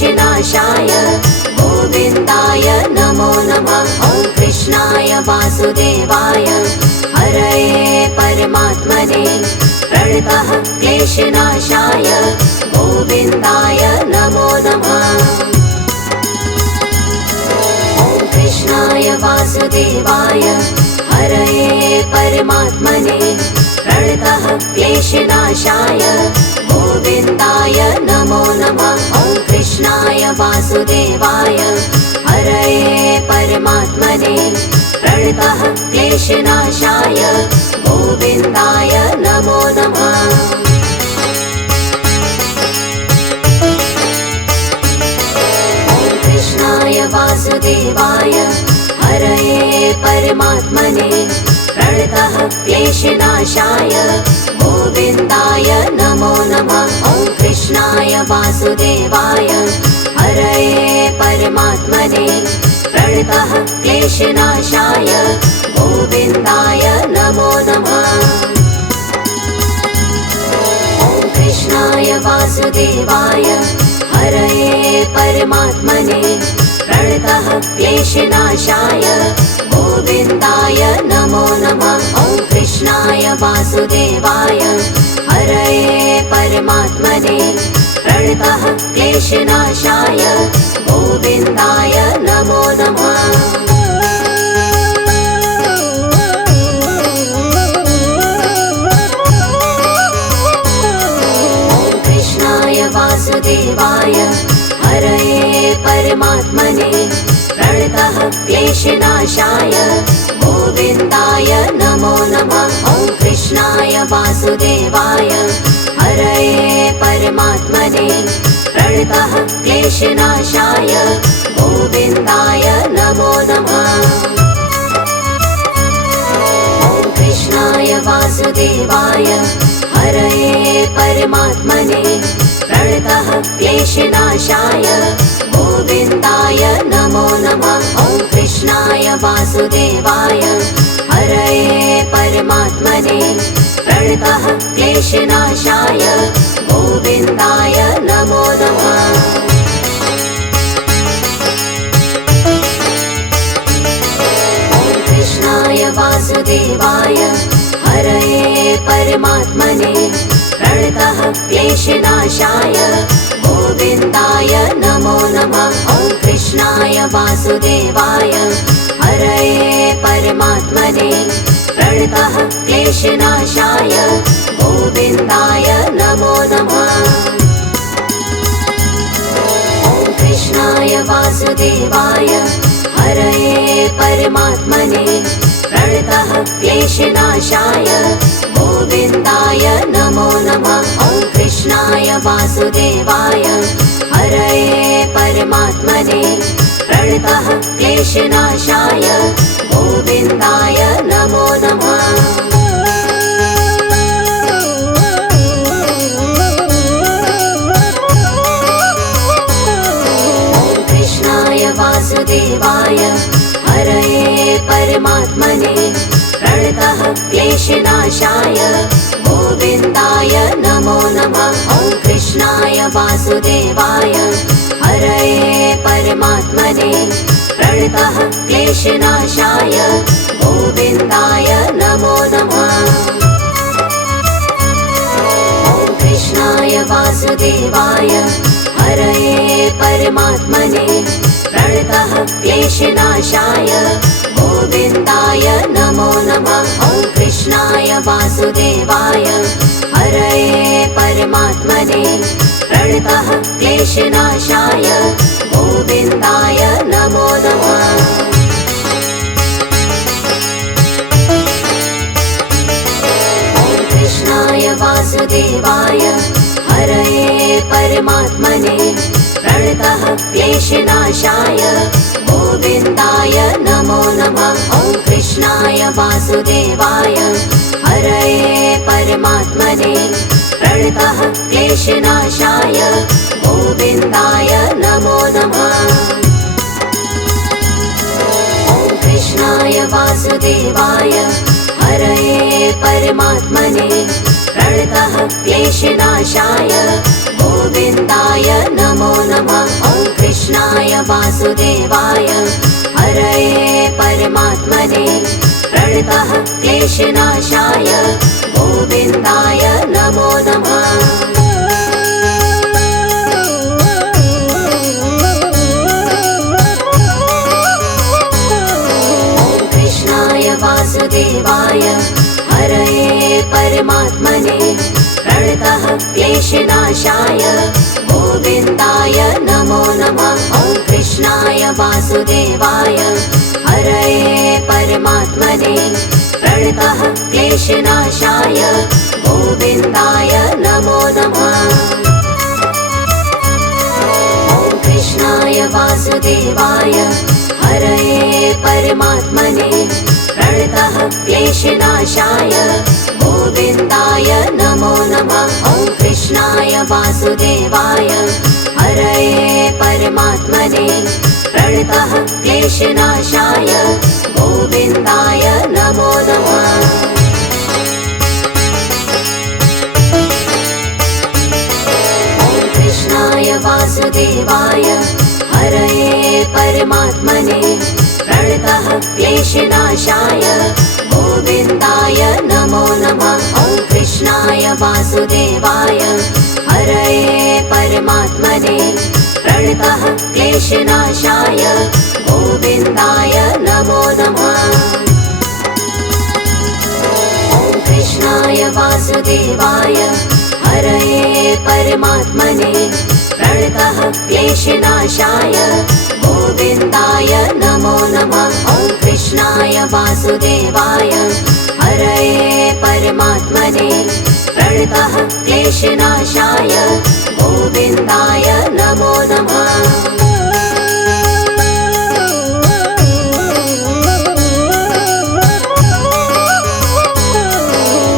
क्लेशनाशाय गोविन्दाय नमो नमः। ॐ कृष्णाय वासुदेवाय हरये परमात्मने प्रणतः क्लेशनाशाय गोविन्दाय नमो नमः। ॐ कृष्णाय वासुदेवाय हरये परमात्मने प्रणतः क्लेशनाशाय गोविन्दाय नमो नमः। ॐ कृष्णाय वासुदेवाय हरये परमात्मने प्रणतः क्लेशनाशाय गोविन्दाय नमो नमः। ॐ कृष्णाय वासुदेवाय हरये परमात्मने प्रणतः क्लेशनाशाय गोविन्दाय नमो नमः। ॐ कृष्णाय वासुदेवाय हरये परमात्मने प्रणतः क्लेशनाशाय गोविन्दाय नमो नमः। ॐ कृष्णाय वासुदेवाय हरये परमात्मने प्रणतः क्लेशनाशाय गोविन्दाय नमो नमः। ॐ कृष्णाय वासुदेवाय हरये परमात्मने प्रणतः क्लेशनाशाय गोविन्दाय नमो नमः। ॐ कृष्णाय वासुदेवाय हरये परमात्मने प्रणतः क्लेशनाशाय गोविन्दाय नमो नमः। ॐ कृष्णाय वासुदेवाय हरये परमात्मने प्रणतः क्लेशनाशाय गोविन्दाय नमो नमः। ॐ कृष्णाय वासुदेवाय हरये परमात्मने प्रणतः क्लेशनाशाय गोविन्दाय नमो नमः। ॐ कृष्णाय वासुदेवाय हरये परमात्मने प्रणतः क्लेशनाशाय गोविन्दाय नमो नमः। ॐ कृष्णाय वासुदेवाय हरये परमात्मने प्रणतः क्लेशनाशाय गोविन्दाय नमो नमः। ॐ कृष्णाय वासुदेवाय हरये परमात्मने प्रणतः क्लेशनाशाय गोविन्दाय नमो नमः। ॐ कृष्णाय वासुदेवाय हरये परमात्मने प्रणतः क्लेशनाशाय गोविन्दाय नमो नमः। ॐ कृष्णाय वासुदेवाय हरये परमात्मने प्रणतः क्लेशनाशाय गोविन्दाय नमो नमः। ॐ कृष्णाय वासुदेवाय हरये परमात्मने प्रणतः क्लेशनाशाय गोविन्दाय नमो नमः। ॐ कृष्णाय वासुदेवाय हरये परमात्मने प्रणतः क्लेशनाशाय गोविन्दाय नमो नमः। ॐ कृष्णाय वासुदेवाय हरये परमात्मने प्रणतः क्लेशनाशाय गोविन्दाय नमो नमः। ॐ कृष्णाय वासुदेवाय हरये परमात्मने प्रणतः क्लेशनाशाय गोविन्दाय नमो नमः। ॐ कृष्णाय वासुदेवाय हरये परमात्मने प्रणतः क्लेशनाशाय गोविन्दाय नमो नमः। ॐ कृष्णाय वासुदेवाय हरये परमात्मने प्रणतः क्लेशनाशाय गोविन्दाय नमो नमः। ॐ कृष्णाय वासुदेवाय हरये परमात्मने प्रणतः क्लेशनाशाय गोविन्दाय नमो नमः। ॐ वासुदेवाय हरये परमात्मने प्रणतः क्लेशनाशाय गोविन्दाय नमो नमः। वासुदेवाय हरये परमात्मने प्रणतः क्लेशनाशाय गोविन्दाय नमो नमः। ॐ कृष्णाय वासुदेवाय हरये परमात्मने प्रणतः क्लेशनाशाय गोविन्दाय नमो नमः। ॐ कृष्णाय वासुदेवाय हरये परमात्मने प्रणतः क्लेशनाशाय गोविन्दाय नमो नमः। ॐ कृष्णाय वासुदेवाय हरये परमात्मने प्रणतः क्लेशनाशाय गोविन्दाय नमो नमः। ॐ कृष्णाय वासुदेवाय हरये परमात्मने प्रणतः क्लेशनाशाय गोविन्दाय नमो नमः। ॐ कृष्णाय वासुदेवाय हरये परमात्मने प्रणतः क्लेशनाशाय गोविन्दाय नमो नमः। ॐ कृष्णाय वासुदेवाय हरये परमात्मने प्रणतः क्लेशनाशाय गोविन्दाय नमो नमः। ॐ कृष्णाय वासुदेवाय हरये परमात्मने प्रणतः क्लेशनाशाय गोविन्दाय नमो नमः।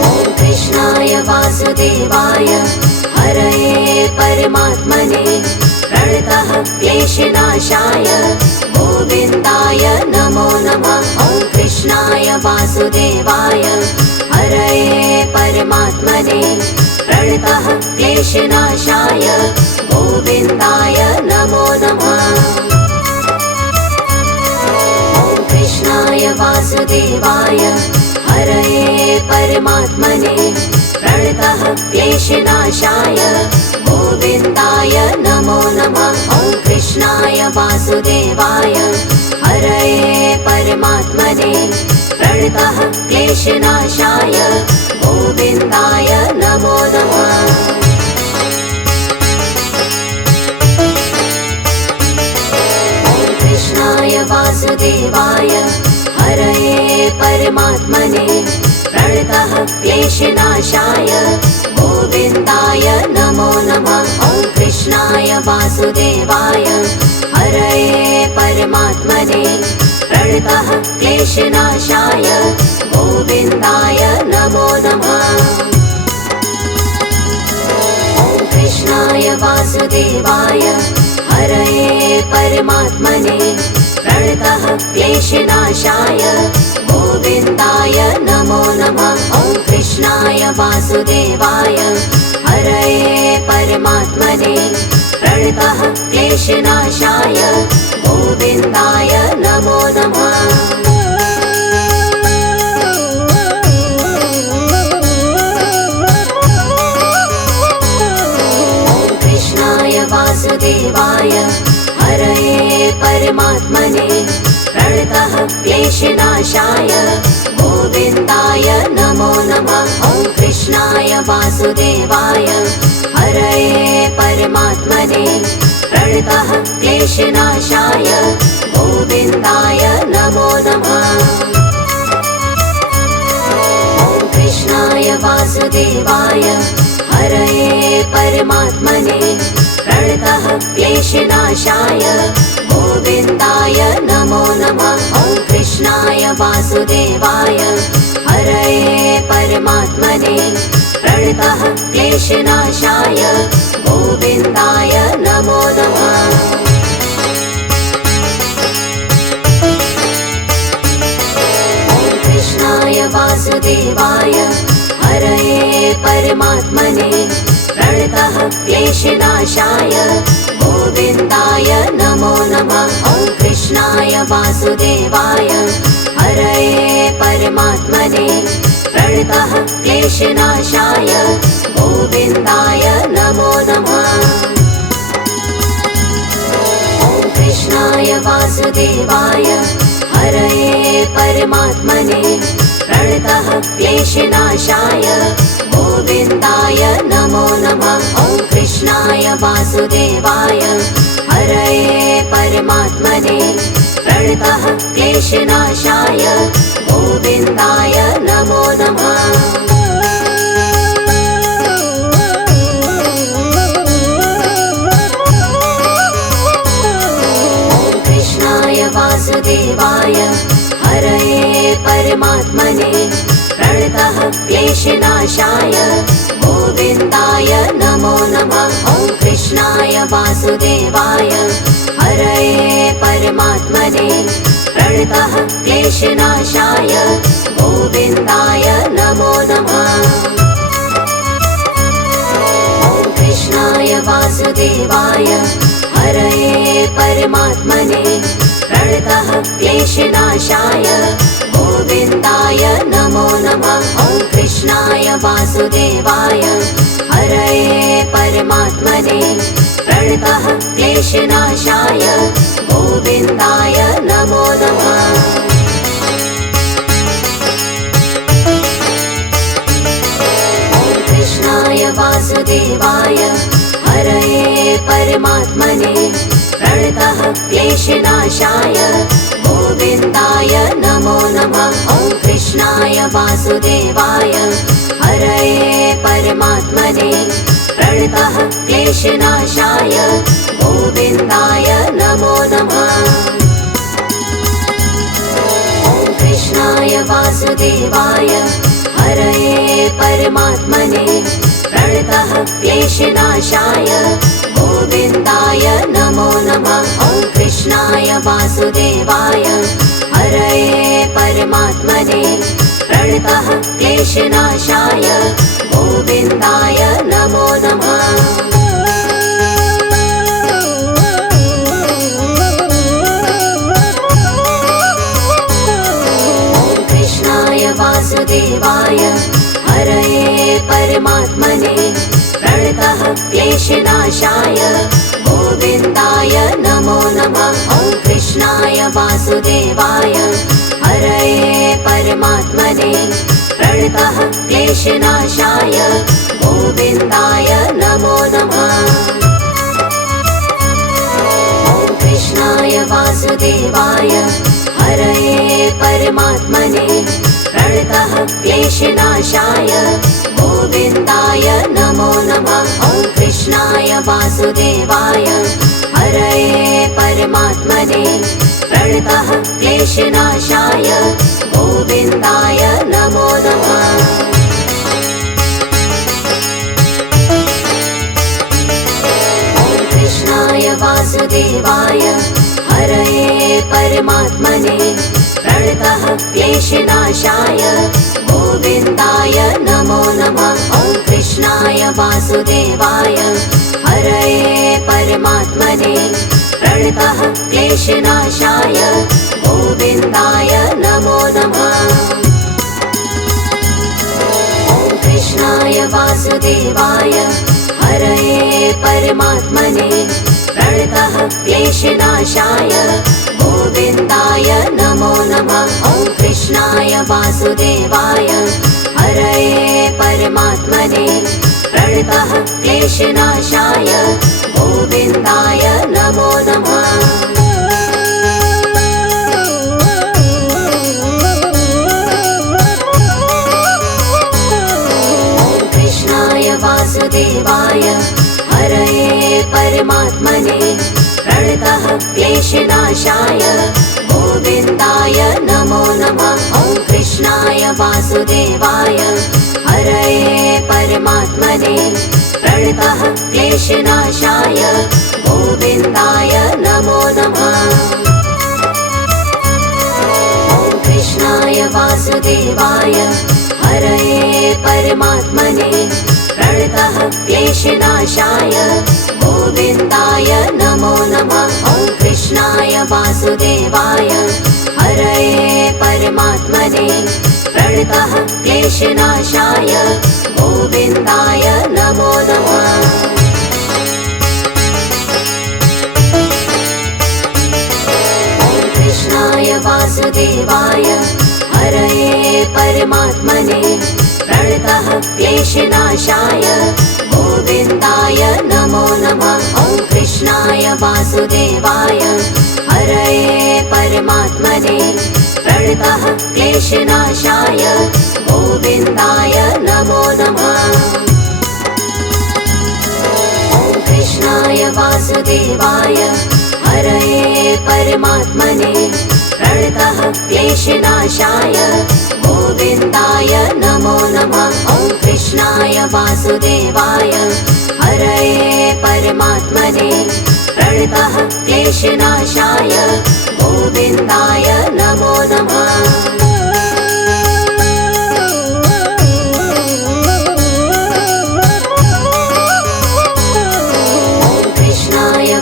ॐ कृष्णाय वासुदेवाय हरये परमात्मने प्रणतः क्लेशनाशाय गोविन्दाय नमो नमः। ॐ कृष्णाय वासुदेवाय हरये परमात्मने प्रणतः क्लेशनाशाय गोविन्दाय नमो नमः। ॐ कृष्णाय वासुदेवाय हरये परमात्मने प्रणतः क्लेशनाशाय गोविन्दाय नमो नमः। ॐ कृष्णाय वासुदेवाय हरये परमात्मने प्रणतः क्लेशनाशाय गोविन्दाय नमो नमः। ॐ कृष्णाय वासुदेवाय हरये परमात्मने प्रणतः क्लेशनाशाय गोविन्दाय नमो नमः। ॐ कृष्णाय वासुदेवाय हरये परमात्मने प्रणतः क्लेशनाशाय गोविन्दाय नमो नमः। ॐ कृष्णाय वासुदेवाय हरये परमात्मने प्रणतः क्लेशनाशाय गोविन्दाय नमो नमः। ॐ कृष्णाय वासुदेवाय हरये परमात्मने प्रणतः क्लेशनाशाय गोविन्दाय नमो नमः। ॐ कृष्णाय वासुदेवाय हरये परमात्मने प्रणतः क्लेशनाशाय गोविन्दाय नमो नमः। ॐ कृष्णाय वासुदेवाय हरये परमात्मने प्रणतः क्लेशनाशाय गोविन्दाय नमो नमः। ॐ कृष्णाय वासुदेवाय हरये परमात्मने प्रणतः क्लेशनाशाय गोविन्दाय नमो नमः। ॐ कृष्णाय वासुदेवाय हरये परमात्मने प्रणतः क्लेशनाशाय गोविन्दाय नमो नमः। ॐ कृष्णाय वासुदेवाय हरये परमात्मने प्रणतः क्लेशनाशाय गोविन्दाय नमो नमः। वासुदेवाय हरये परमात्मने प्रणतः क्लेशनाशाय गोविन्दाय नमो नमः। ॐ कृष्णाय वासुदेवाय हरये परमात्मने प्रणतः क्लेशनाशाय गोविन्दाय नमो नमः। ॐ कृष्णाय वासुदेवाय हरये परमात्मने प्रणतः क्लेशनाशाय गोविन्दाय नमो नमः। ॐ कृष्णाय वासुदेवाय हरये परमात्मने प्रणतः क्लेशनाशाय गोविन्दाय नमो नमः। ॐ कृष्णाय वासुदेवाय हरये परमात्मने प्रणतः क्लेशनाशाय गोविन्दाय नमो नमः। ॐ कृष्णाय वासुदेवाय हरये परमात्मने प्रणतः क्लेशनाशाय गोविन्दाय नमो नमः। ॐ कृष्णाय वासुदेवाय हरये परमात्मने प्रणतः क्लेशनाशाय गोविन्दाय नमो नमः। ॐ कृष्णाय वासुदेवाय हरये परमात्मने प्रणतः क्लेशनाशाय गोविन्दाय नमो नमः। ॐ कृष्णाय वासुदेवाय हरये परमात्मने प्रणतः क्लेशनाशाय गोविन्दाय नमो नमः। ॐ कृष्णाय वासुदेवाय हरये परमात्मने प्रणतः क्लेशनाशाय गोविन्दाय नमो नमः। ॐ कृष्णाय वासुदेवाय हरये परमात्मने प्रणतः क्लेशनाशाय गोविन्दाय नमो नमः। ॐ कृष्णाय वासुदेवाय हरये परमात्मने प्रणतः क्लेशनाशाय गोविन्दाय नमो नमः। ॐ कृष्णाय वासुदेवाय हरये परमात्मने प्रणतः क्लेशनाशाय गोविन्दाय नमो नमः। ॐ कृष्णाय वासुदेवाय हरये परमात्मने प्रणतः क्लेशनाशाय गोविन्दाय नमो नमः। ॐ कृष्णाय वासुदेवाय हरये परमात्मने प्रणतः क्लेशनाशाय गोविन्दाय नमो नमः। ॐ कृष्णाय वासुदेवाय हरये परमात्मने प्रणतः क्लेशनाशाय गोविन्दाय नमो नमः। ॐ कृष्णाय वासुदेवाय हरये परमात्मने प्रणतः क्लेशनाशाय गोविन्दाय नमो नमः। ॐ कृष्णाय वासुदेवाय हरये परमात्मने प्रणतः क्लेशनाशाय गोविन्दाय नमो नमः। ॐ कृष्णाय वासुदेवाय हरये परमात्मने प्रणतः क्लेशनाशाय गोविन्दाय नमो नमः। ॐ कृष्णाय वासुदेवाय हरये परमात्मने प्रणतः क्लेशनाशाय गोविन्दाय नमो नमः। ॐ कृष्णाय वासुदेवाय हरये परमात्मने प्रणतः क्लेशनाशाय गोविन्दाय नमो नमः। ॐ कृष्णाय वासुदेवाय हरये परमात्मने प्रणतः क्लेशनाशाय गोविन्दाय नमो नमः। ॐ कृष्णाय वासुदेवाय परमात्मने प्रणतः क्लेशनाशाय गोविन्दाय नमो नमः। कृष्णाय वासुदेवाय हरये परमात्मने प्रणतः क्लेशनाशाय गोविन्दाय नमो नमः। ॐ कृष्णाय वासुदेवाय हरये परमात्मने प्रणतः क्लेशनाशाय गोविन्दाय नमो नमः। ॐ कृष्णाय वासुदेवाय हरये परमात्मने प्रणतः क्लेशनाशाय गोविन्दाय नमो नमः। ॐ कृष्णाय वासुदेवाय हरये परमात्मने प्रणतः क्लेशनाशाय गोविन्दाय नमो नमः।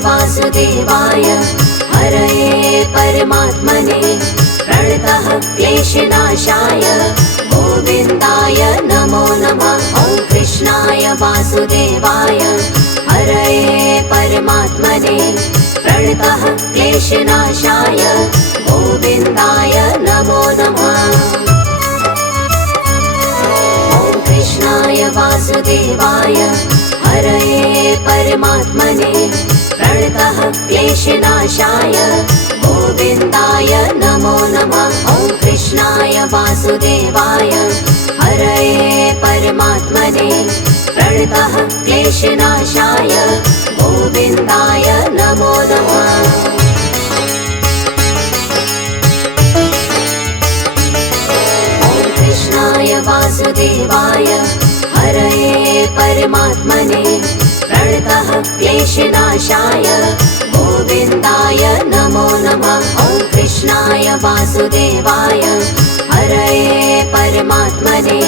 वासुदेवाय हरये परमात्मने प्रणतः क्लेशनाशाय गोविन्दाय नमो नमः। ॐ कृष्णाय वासुदेवाय हरये परमात्मने प्रणतः क्लेशनाशाय गोविन्दाय नमो नमः। ॐ कृष्णाय वासुदेवाय हरये परमात्मने प्रणतः क्लेशनाशाय गोविन्दाय नमो नमः। ॐ कृष्णाय वासुदेवाय हरये परमात्मने प्रणतः क्लेशनाशाय गोविन्दाय नमो नमः। ॐ कृष्णाय वासुदेवाय हरये परमात्मने प्रणतः क्लेशनाशाय गोविन्दाय नमो नमः। ॐ कृष्णाय वासुदेवाय हरये परमात्मने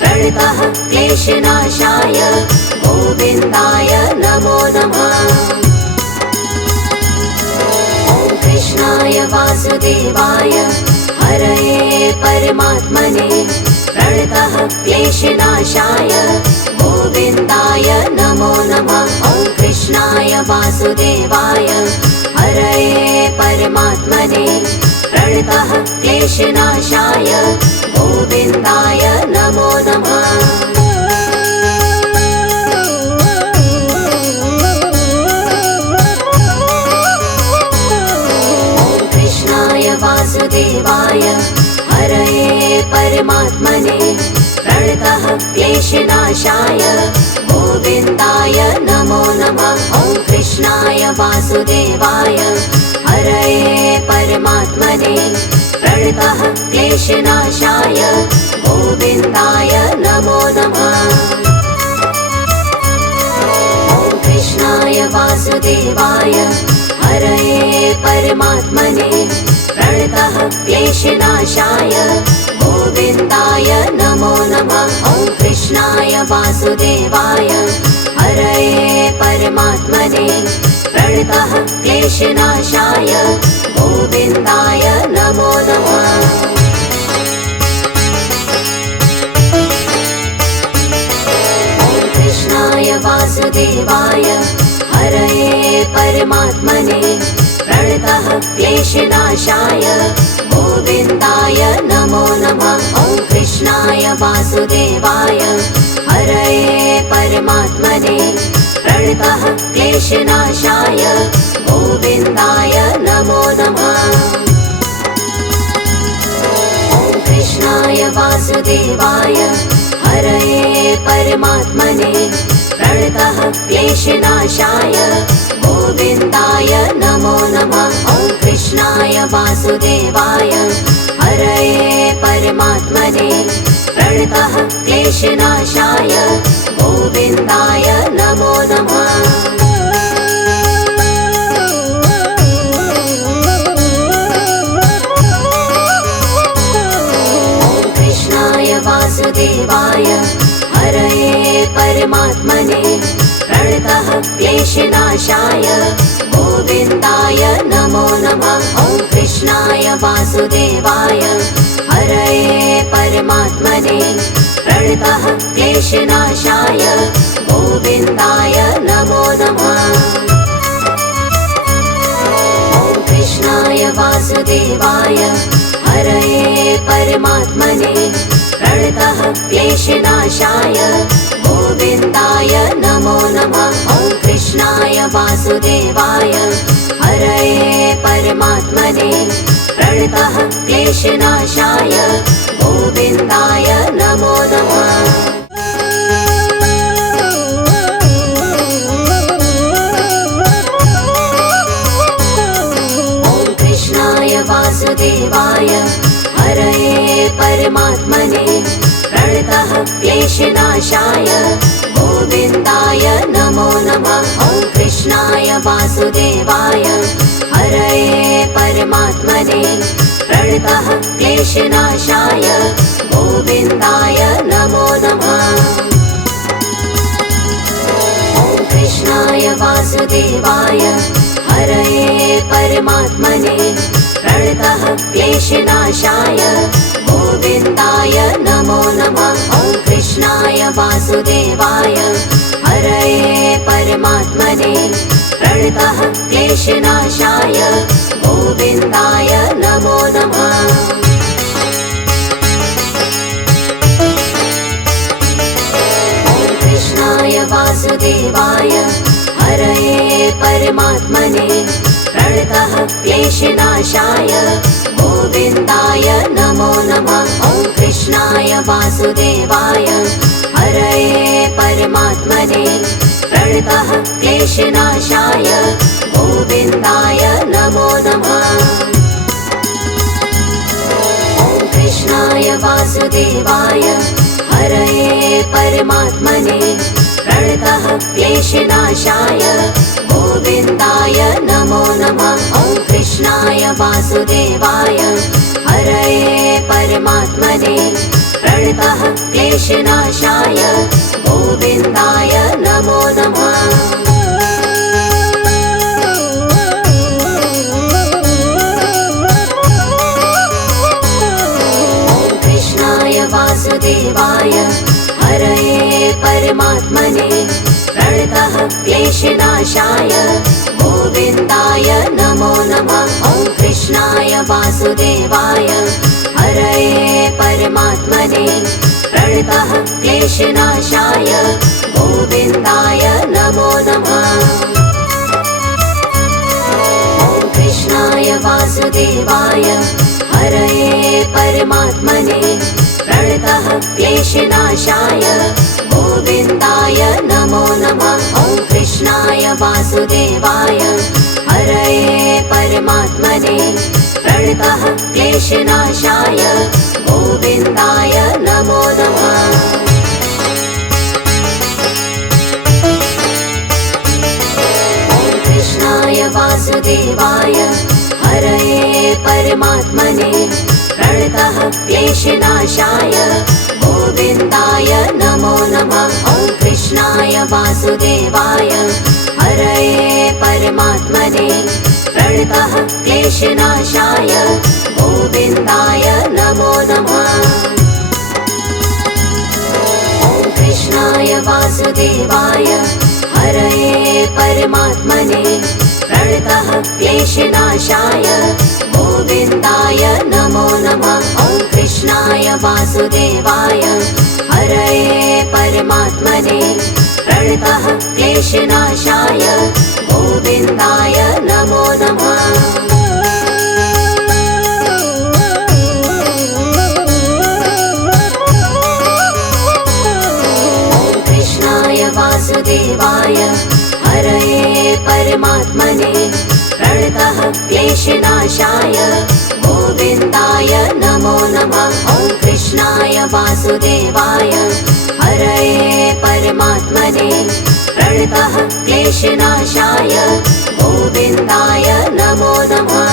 प्रणतः क्लेशनाशाय गोविन्दाय नमो नमः। ॐ कृष्णाय वासुदेवाय हरये परमात्मने प्रणतः क्लेशनाशाय गोविन्दाय नमो नमः। ॐ कृष्णाय वासुदेवाय हरये परमात्मने प्रणतः क्लेशनाशाय गोविन्दाय नमो नमः। ॐ कृष्णाय वासुदेवाय हरये परमात्मने प्रणतः क्लेशनाशाय गोविन्दाय नमो नमः। ॐ कृष्णाय वासुदेवाय हरये परमात्मने प्रणतः क्लेशनाशाय गोविन्दाय नमो नमः। ॐ कृष्णाय वासुदेवाय हरये परमात्मने प्रणतः क्लेशनाशाय गोविन्दाय नमो नमः। ॐ कृष्णाय वासुदेवाय हरये परमात्मने प्रणतः क्लेशनाशाय गोविन्दाय नमो नमः। ॐ कृष्णाय वासुदेवाय हरये परमात्मने प्रणतः क्लेशनाशाय गोविन्दाय नमो नमः। ॐ कृष्णाय वासुदेवाय हरये परमात्मने प्रणतः क्लेशनाशाय गोविन्दाय नमो नमः। ॐ कृष्णाय वासुदेवाय हरये परमात्मने प्रणतः क्लेशनाशाय गोविन्दाय नमो नमः। ॐ कृष्णाय वासुदेवाय हरये परमात्मने प्रणतः क्लेशनाशाय गोविन्दाय नमो नमः। ॐ कृष्णाय वासुदेवाय हरये परमात्मने प्रणतः क्लेशनाशाय गोविन्दाय नमो नमः। ॐ कृष्णाय वासुदेवाय हरये परमात्मने प्रणतः क्लेशनाशाय गोविन्दाय नमो नमः। ॐ कृष्णाय वासुदेवाय हरये परमात्मने प्रणतः क्लेशनाशाय गोविन्दाय नमो नमः। ॐ कृष्णाय वासुदेवाय हरये परमात्मने प्रणतः क्लेशनाशाय गोविन्दाय नमो नमः। ॐ कृष्णाय वासुदेवाय हरये परमात्मने प्रणतः क्लेशनाशाय गोविन्दाय नमो नमः। ॐ कृष्णाय वासुदेवाय हरये परमात्मने प्रणतः क्लेशनाशाय गोविन्दाय नमो नमः। ॐ कृष्णाय वासुदेवाय हरये परमात्मने प्रणतः क्लेशनाशाय गोविन्दाय नमो नमः। ॐ कृष्णाय वासुदेवाय हरये परमात्मने प्रणतः क्लेशनाशाय गोविन्दाय नमो नमः। ॐ कृष्णाय वासुदेवाय हरये परमात्मने प्रणतः क्लेशनाशाय गोविन्दाय नमो नमः। ॐ कृष्णाय वासुदेवाय हरये परमात्मने प्रणतः क्लेशनाशाय गोविन्दाय नमो नमः। ॐ कृष्णाय वासुदेवाय हरये परमात्मने प्रणतः क्लेशनाशाय गोविन्दाय नमो नमः। ॐ कृष्णाय वासुदेवाय हरये परमात्मने प्रणतः क्लेशनाशाय गोविन्दाय नमो नमः। ॐ कृष्णाय वासुदेवाय हरये परमात्मने प्रणतः क्लेशनाशाय गोविन्दाय नमो नमः। ॐ कृष्णाय वासुदेवाय हरये परमात्मने प्रणतः क्लेशनाशाय गोविन्दाय नमो नमः। ॐ कृष्णाय वासुदेवाय हरये परमात्मने प्रणतः क्लेशनाशाय गोविन्दाय नमो नमः। ॐ कृष्णाय वासुदेवाय हरये परमात्मने प्रणतः क्लेशनाशाय गोविन्दाय नमो नमः। ॐ कृष्णाय वासुदेवाय हरये परमात्मने प्रणतः क्लेशनाशाय गोविन्दाय नमो नमः। ॐ कृष्णाय वासुदेवाय हरये परमात्मने प्रणतः क्लेशनाशाय गोविन्दाय नमो नमः। ॐ कृष्णाय वासुदेवाय हरये परमात्मने प्रणतः क्लेशनाशाय गोविन्दाय नमो नमः। ॐ कृष्णाय वासुदेवाय हरये परमात्मने प्रणतः क्लेशनाशाय गोविन्दाय नमो नमः। ॐ कृष्णाय वासुदेवाय हरये परमात्मने प्रणतः क्लेशनाशाय गोविन्दाय नमो नमः। ॐ कृष्णाय वासुदेवाय हरये परमात्मने प्रणतः क्लेशनाशाय गोविन्दाय नमो नमः।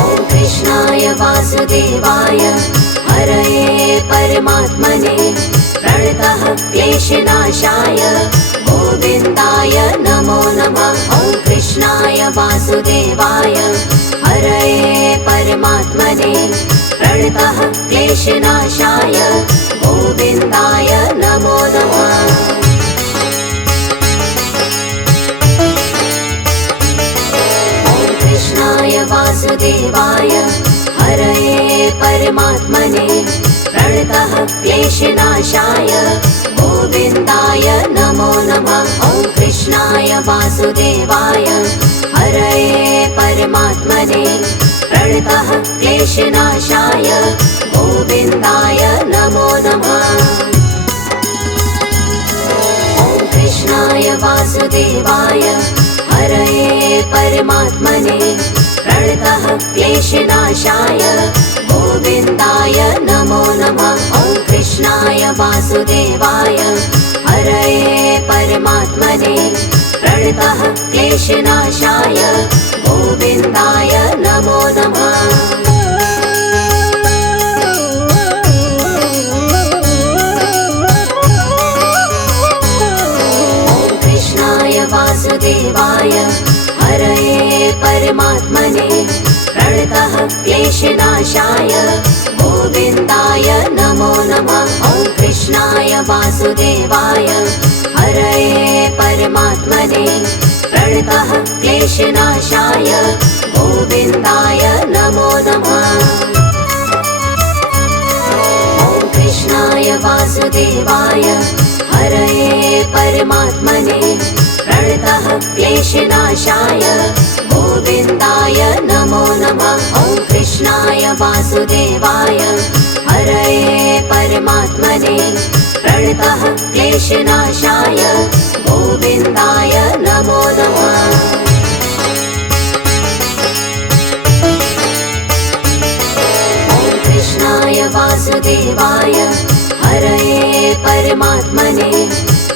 ॐ कृष्णाय वासुदेवाय हरये परमात्मने प्रणतः क्लेशनाशाय गोविन्दाय नमो नमः। ॐ कृष्णाय वासुदेवाय हरये परमात्मने प्रणतः प्रणतः क्लेशनाशाय गोविन्दाय नमो नमः। कृष्णाय वासुदेवाय हरये परमात्मने प्रणतः क्लेशनाशाय गोविन्दाय नमो नमः। ॐ कृष्णाय वासुदेवाय हरये परमात्मने प्रणतः क्लेशनाशाय गोविन्दाय नमो नमः। ॐ कृष्णाय वासुदेवाय हरये परमात्मने प्रणतः क्लेशनाशाय गोविन्दाय नमो नमः। ॐ कृष्णाय वासुदेवाय हरये परमात्मने प्रणतः क्लेशनाशाय गोविन्दाय नमो नमः। वासुदेवाय हरये परमात्मने प्रणतः क्लेशनाशाय गोविन्दाय नमो नमः। ॐ कृष्णाय वासुदेवाय हरये परमात्मने प्रणतः क्लेशनाशाय गोविन्दाय नमो नमः। ॐ कृष्णाय वासुदेवाय हरये परमात्मने प्रणतः क्लेशनाशाय गोविन्दाय नमो नमः। ॐ कृष्णाय वासुदेवाय हरये परमात्मने प्रणतः क्लेशनाशाय गोविन्दाय नमो नमः। ॐ कृष्णाय वासुदेवाय हरये परमात्मने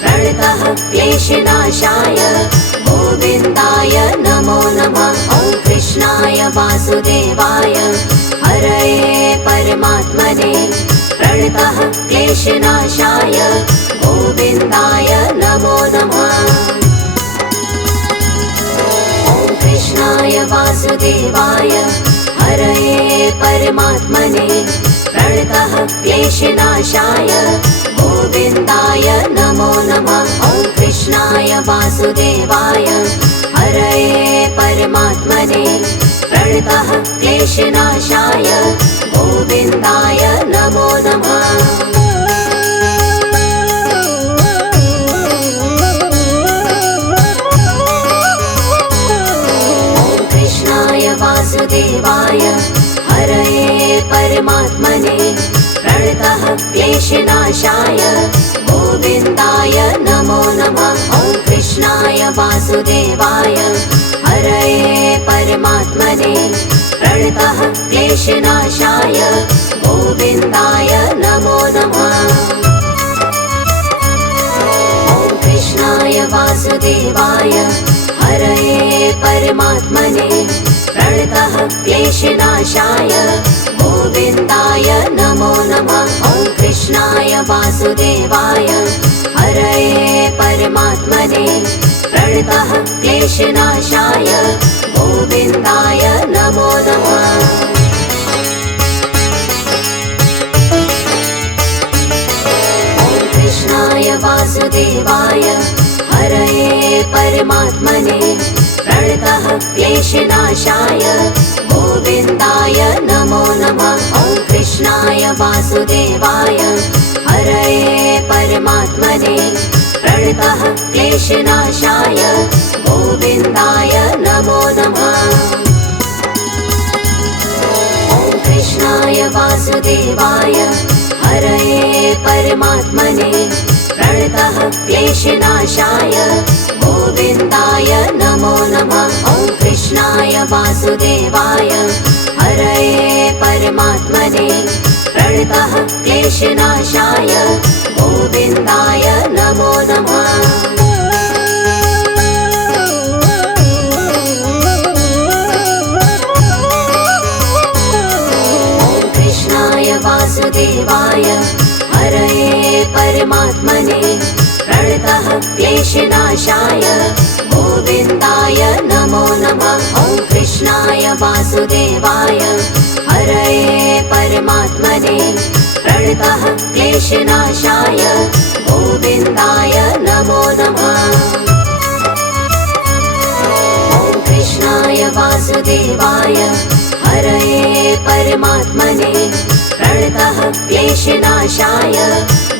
प्रणतः क्लेशनाशाय गोविन्दाय नमो नमः। ॐ कृष्णाय वासुदेवाय हरये परमात्मने प्रणतः क्लेशनाशाय गोविन्दाय नमो नमः। ॐ कृष्णाय वासुदेवाय हरये परमात्मने प्रणतः क्लेशनाशाय गोविन्दाय नमो नमः। ॐ कृष्णाय वासुदेवाय हरये परमात्मने प्रणतः क्लेशनाशाय गोविन्दाय नमो नमः। ॐ कृष्णाय वासुदेवाय हरये परमात्मने प्रणतः क्लेशनाशाय गोविन्दाय नमो नमः। ॐ कृष्णाय वासुदेवाय हरये परमात्मने प्रणतः क्लेशनाशाय गोविन्दाय नमो नमः। ॐ कृष्णाय वासुदेवाय हरये परमात्मने प्रणतः क्लेशनाशाय गोविन्दाय नमो नमः। ॐ कृष्णाय वासुदेवाय हरये परमात्मने प्रणतः क्लेशनाशाय गोविन्दाय नमो नमः। ॐ कृष्णाय वासुदेवाय हरये परमात्मने प्रणतः क्लेशनाशाय गोविन्दाय नमो नमः। ॐ कृष्णाय वासुदेवाय हरये परमात्मने प्रणतः क्लेशनाशाय गोविन्दाय नमो नमः। ॐ कृष्णाय वासुदेवाय हरये परमात्मने प्रणतः क्लेशनाशाय गोविन्दाय नमो नमः। ॐ कृष्णाय वासुदेवाय हरये परमात्मने प्रणतः क्लेशनाशाय गोविन्दाय नमो नमः। ॐ कृष्णाय वासुदेवाय हरये परमात्मने प्रणतः क्लेशनाशाय गोविन्दाय नमो नमः। ॐ कृष्णाय वासुदेवाय हरये परमात्मने प्रणतः क्लेशनाशाय गोविन्दाय नमो नमः। ॐ कृष्णाय वासुदेवाय हरये परमात्मने प्रणतः क्लेशनाशाय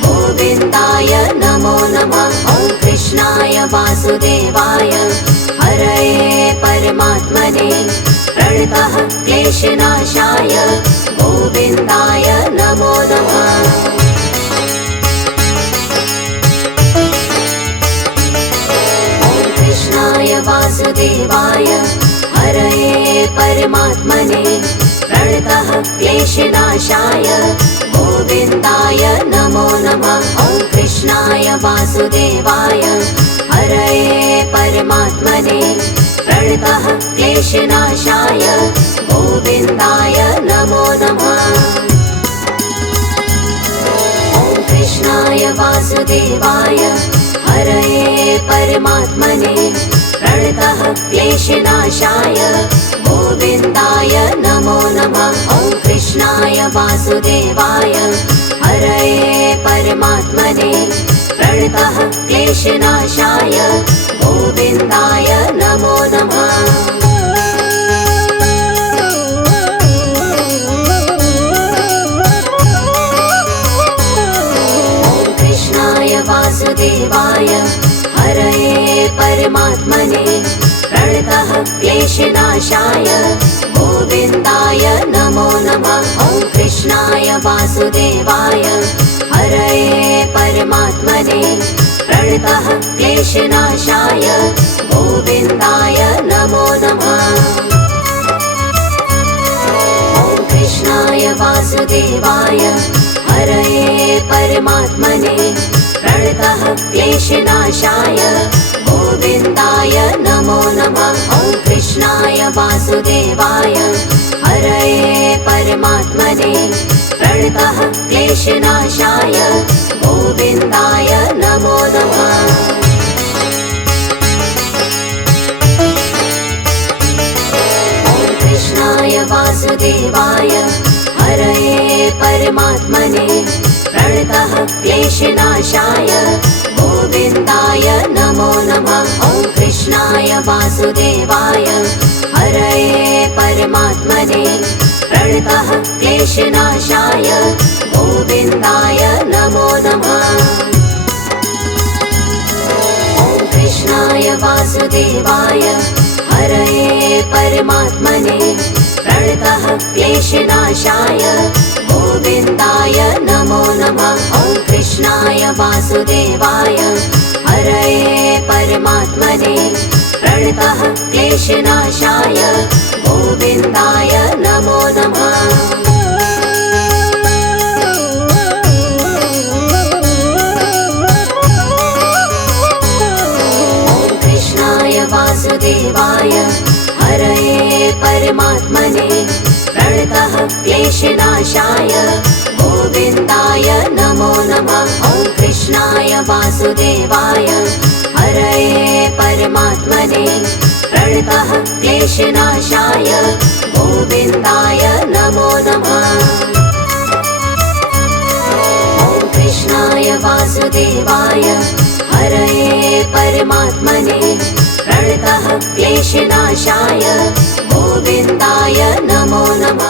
गोविन्दाय नमो नमः। ॐ कृष्णाय वासुदेवाय हरये परमात्मने प्रणतः क्लेशनाशाय गोविन्दाय नमो नमः। ॐ कृष्णाय वासुदेवाय हरये परमात्मने प्रणतः क्लेशनाशाय गोविन्दाय नमो नमः। ॐ कृष्णाय वासुदेवाय हरये परमात्मने प्रणतः क्लेशनाशाय गोविन्दाय नमो नमः। ॐ कृष्णाय वासुदेवाय हरये परमात्मने प्रणतः क्लेशनाशाय गोविन्दाय नमो नमः। ॐ कृष्णाय वासुदेवाय हरये परमात्मने प्रणतः क्लेशनाशाय गोविन्दाय नमो नमः। ॐ कृष्णाय वासुदेवाय हरये परमात्मने प्रणतः क्लेशनाशाय गोविन्दाय नमो नमः। ॐ कृष्णाय वासुदेवाय हरये परमात्मने प्रणतः क्लेशनाशाय गोविन्दाय नमो नमः। ॐ कृष्णाय वासुदेवाय हरये परमात्मने प्रणतः क्लेशनाशाय गोविन्दाय नमो नमः। ॐ कृष्णाय वासुदेवाय हरये परमात्मने प्रणतः क्लेशनाशाय गोविन्दाय नमो नमः। ॐ कृष्णाय वासुदेवाय हरये परमात्मने प्रणतः क्लेशनाशाय गोविन्दाय नमो नमः। ॐ कृष्णाय वासुदेवाय हरये परमात्मने प्रणतः क्लेशनाशाय गोविन्दाय नमो नमः। ॐ कृष्णाय वासुदेवाय हरये परमात्मने प्रणतः क्लेशनाशाय गोविन्दाय नमो नमः। ॐ कृष्णाय वासुदेवाय हरये परमात्मने प्रणतः क्लेशनाशाय गोविन्दाय नमो नमः। ॐ कृष्णाय वासुदेवाय हरये परमात्मने प्रणतः क्लेशनाशाय गोविन्दाय नमो नमः। ॐ कृष्णाय वासुदेवाय हरये परमात्मने प्रणतः क्लेशनाशाय गोविन्दाय नमो नमः। ॐ कृष्णाय वासुदेवाय हरये परमात्मने प्रणतः क्लेशनाशाय गोविन्दाय नमो नमः।